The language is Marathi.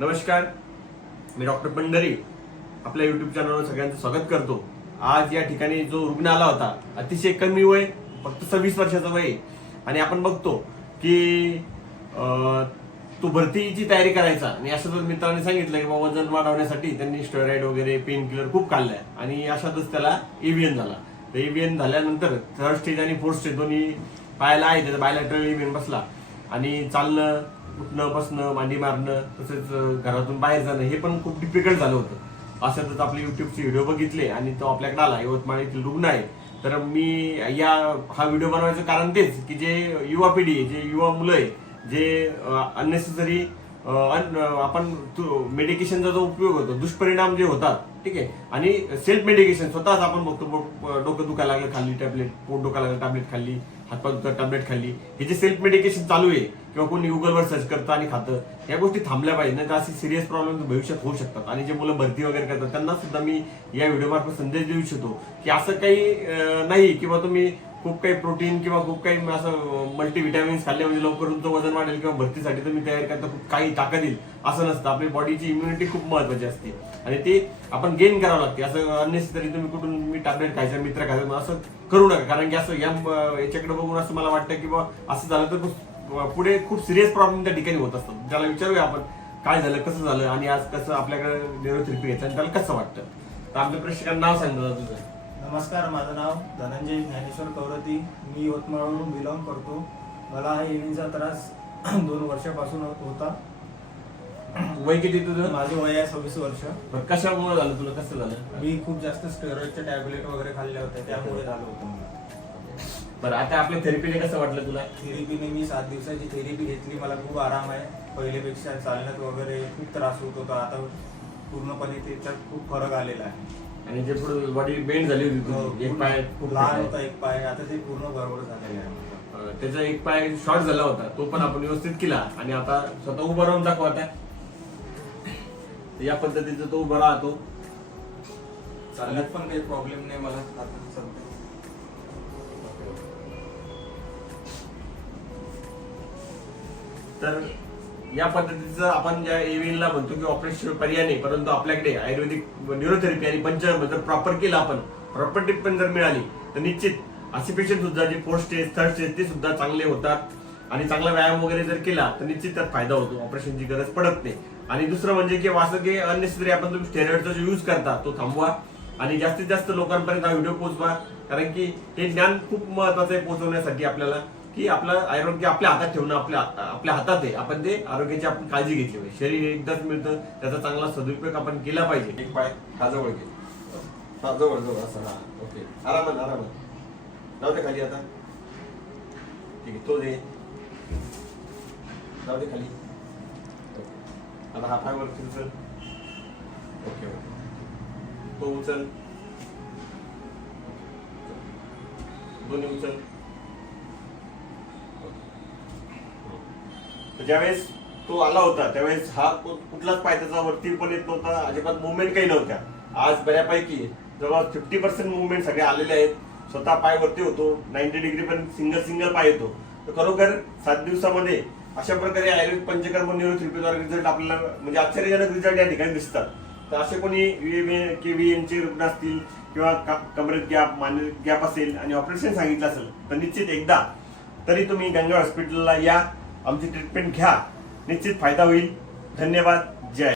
नमस्कार. मी डॉक्टर पंढरी आपल्या युट्यूब चॅनलवर सगळ्यांचं स्वागत करतो. आज या ठिकाणी जो रुग्ण आला होता अतिशय कमी वय फक्त सव्वीस वर्षाचं वय आणि आपण बघतो की तो भरतीची तयारी करायचा. आणि अशातच मित्रांनी सांगितलं की बाबा वजन वाढवण्यासाठी त्यांनी स्टेरॉइड वगैरे पेन किलर खूप खाल्लाय आणि अशातच त्याला एव्हियन झाला. तर एव्हियन झाल्यानंतर थर्ड स्टेज आणि फोर्थ स्टेज दोन्ही पायाला आहे. त्याचा बायलॅटरल एव्हियन बसला. आणि चालणं उठणं बसणं मांडी मारणं तसेच घरातून बाहेर जाणं हे पण खूप डिफिकल्ट झालं होतं. अशातच आपले युट्यूबचे व्हिडिओ बघितले आणि तो आपल्याकडे आला. यवतमाळ येथील रुग्ण आहे. तर मी या हा व्हिडिओ बनवायचं कारण तेच की जे युवा पिढी आहे जे युवा मुलं आहे जे अननेसेसरी आपण मेडिकेशनचा जो उपयोग होतो दुष्परिणाम जे होतात ठीक आहे? आणि सेल्फ मेडिकेशन स्वतःच आपण बघतो डोकं दुखायला लागलं खाल्ली टॅबलेट पोट दुखायला लागलं टॅबलेट खाल्ली हातपाय दुखतात टॅबलेट खाल्ली. हे जे सेल्फ मेडिकेशन चालू आहे किंवा कोणी गुगलवर सर्च करतं आणि खातं या गोष्टी थांबल्या पाहिजे नाही तर अशी सिरियस प्रॉब्लेम भविष्यात होऊ शकतात. आणि जे मुलं भरती वगैरे करतात त्यांना सुद्धा मी या व्हिडिओ मार्फत संदेश देऊ इच्छितो की असं काही नाही किंवा तुम्ही खूप काही प्रोटीन किंवा खूप काही असं मल्टीव्हिटॅमिन्स खाल्ले म्हणजे लवकर तुमचं वजन वाढेल किंवा भरतीसाठी तुम्ही तयारी करता खूप काही ताकद येईल. असं नसतं. आपली बॉडीची इम्युनिटी खूप महत्वाची असते. आणि ते आपण गेन करावं लागते. असं अननेसेसरी तुम्ही कुठून मी टॅबलेट खायचं मित्र खायचं असं करू नका. कारण की असं या याच्याकडे बघून असं मला वाटतं की बा असं झालं तर खूप- पुढे खूप सिरियस प्रॉब्लेम त्या ठिकाणी होत असतात. ज्याला विचारूया आपण काय झालं कसं झालं आणि आज कसं आपल्याकडे न्यूरोथेरपी घ्यायचं आणि त्याला कसं वाटतं? तर आपल्या प्रेक्षकांना नाव सांगितलं तुझं. नमस्कार माझं नाव धनंजय ज्ञानेश्वर कवरती मी यवतमाळवरून बिलॉंग करतो. मला हा एव्हिनचा त्रास दोन वर्षापासून होता. वय किती तुझं? माझे वय आहे सव्वीस वर्ष. बरं, कशामुळे झालं तुला? कसं झालं? मी खूप जास्त स्टेरॉइडचे टॅबलेट वगैरे खाल्ले होते त्यामुळे झालं होतं बरं आता आपल्या थेरपीने कसं वाटलं तुला? थेरपीने मी सात दिवसाची थेरपी घेतली. मला खूप आराम आहे. पहिलेपेक्षा चालण्यात वगैरे खूप त्रास होत होता. आता पूर्णपणे त्याच्यात खूप फरक आलेला आहे. आणि जे पुढे बॉडी बेंड झाली होती तुझी एक पाय खूप लहान होता एक पाय आता ते पूर्ण बरोबर झालेलं आहे. त्याचा एक पाय शॉर्ट झाला होता तो पण आपण व्यवस्थित केला. आणि आता स्वतः उभं राहून दाखवा आता. या पद्धतीचा तो उभा राहतो. चालण्यात पण काही प्रॉब्लेम नाही मला आता तर या पद्धतीचं आपण ज्या एव्हिनला म्हणतो की ऑपरेशन पर्याय नाही परंतु आपल्याकडे आयुर्वेदिक न्यूरोथेरपी आणि पंचकर्म जर प्रॉपर केलं आपण प्रॉपर ट्रीटमेंट जर मिळाली तर निश्चित असे पेशंट सुद्धा जे फोर्थ स्टेज थर्ड स्टेज ते सुद्धा चांगले होतात. आणि चांगला व्यायाम वगैरे जर केला तर निश्चित त्यात फायदा होतो. ऑपरेशनची गरज पडत नाही. आणि दुसरं म्हणजे की असं की अननेसेसरी आपण तुम्ही स्टेरॉइडचा जो यूज करता तो थांबवा. आणि जास्तीत जास्त लोकांपर्यंत हा व्हिडिओ पोहोचवा. कारण की हे ज्ञान खूप महत्वाचं आहे पोहोचवण्यासाठी आपल्याला. की आपलं आरोग्य आपल्या हातात ठेवणं आपल्या आपल्या हातात आहे. आपण ते आरोग्याची आपण काळजी घेतली पाहिजे. शरीर एकदाच मिळतं त्याचा चांगला सदुपयोग आपण केला पाहिजे. एक पाय हा जवळ घे. हा जवळ जवळ असं हा. ओके. आरामात आरामात. जाऊ दे खाली आता. ठीक आहे तो दे. जाऊ दे खाली. आता हा पाय वरती उचल. Okay okay. तो उचल. दोन्ही उचल. ज्यावेळेस तो आला होता त्यावेळेस हा कुठलाच पाय त्याचा वरती पण येत नव्हता अजिबात मुवमेंट काही नव्हत्या. आज बऱ्यापैकी जवळपास फिफ्टी पर्सेंट मुवमेंट सगळे आलेले आहेत. स्वतः पाय वरती होतो नाईन्टी डिग्री पण सिंगल सिंगल पाय येतो. तर खरोखर सात दिवसामध्ये अशा प्रकारे आयुर्वेद पंचकर्म न्यूरोथेरपीद्वारे रिझल्ट आपल्याला म्हणजे आश्चर्यजनक रिझल्ट या ठिकाणी दिसतात. तर असे कोणी के व्ही एमचे रुग्ण असतील किंवा का- कमरेत गॅप मान गॅप असेल आणि ऑपरेशन सांगितलं असेल तर निश्चित एकदा तरी तुम्ही गंगा हॉस्पिटलला या. आमची ट्रीटमेंट घ्या. निश्चित फायदा होईल. धन्यवाद. जय.